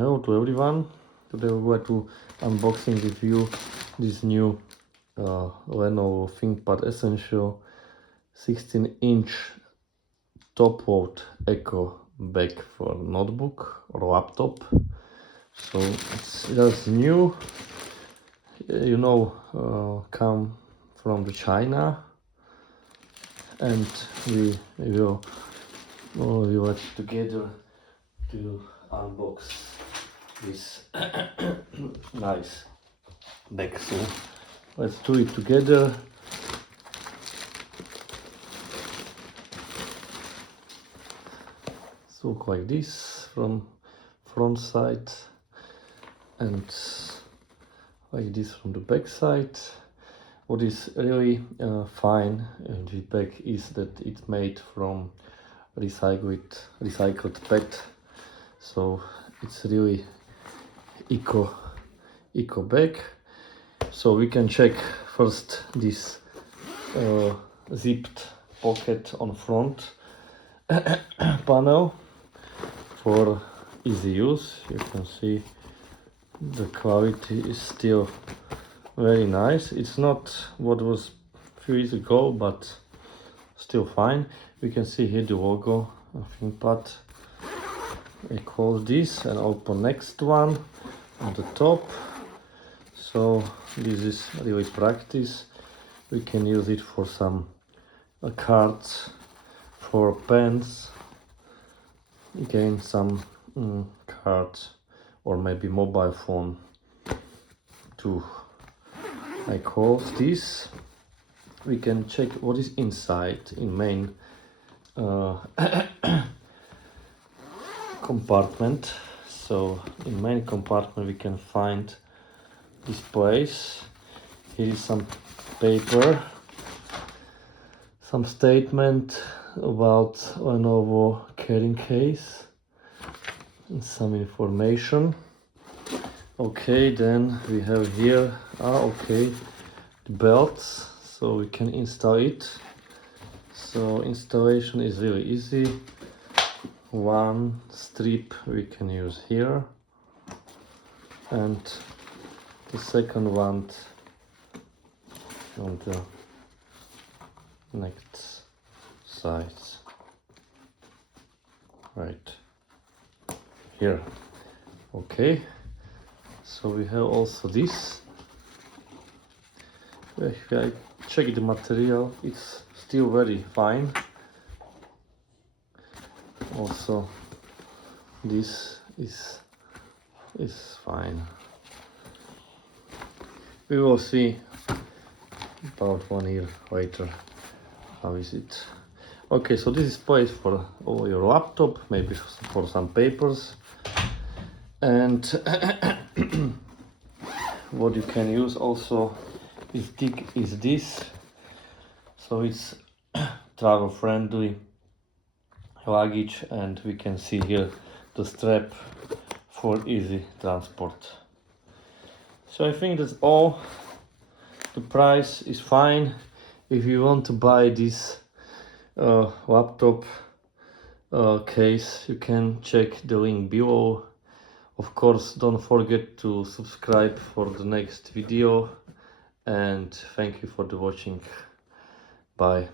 Hello to everyone. Today we're going to unboxing review this new Lenovo ThinkPad Essential 16-inch Topload Eco bag for notebook or laptop. So it's just new, come from the China, and we will work together to unbox this nice bag. So let's do it together. So look like this from front side and like this from the back side. What is really fine in this bag is that it's made from recycled PET. So it's really eco bag. So we can check first this zipped pocket on front panel for easy use. You can see the quality is still very nice. It's not what was a few years ago, but still fine. We can see here the logo of ThinkPad. I close this and open next one on the top. So this is really practice. We can use it for some cards, for pens, again some cards, or maybe mobile phone too. I close this. We can check what is inside in main compartment. So in main compartment we can find this place. Here is some paper, some statement about Lenovo carrying case, and some information. Okay, then we have here the belts, so we can install it. So installation is really easy. One strip we can use here, and the second one on the next side, right here. Okay, so we have also this. If I check the material, it's still very fine. Also this is fine. We will see about 1 year later how is it. Okay, so this is place for all your laptop, maybe for some papers, and what you can use also is this. So it's travel friendly luggage, and we can see here the strap for easy transport. So I think that's all. The price is fine. If you want to buy this laptop case, you can check the link below. Of course, don't forget to subscribe for the next video, and thank you for the watching. Bye.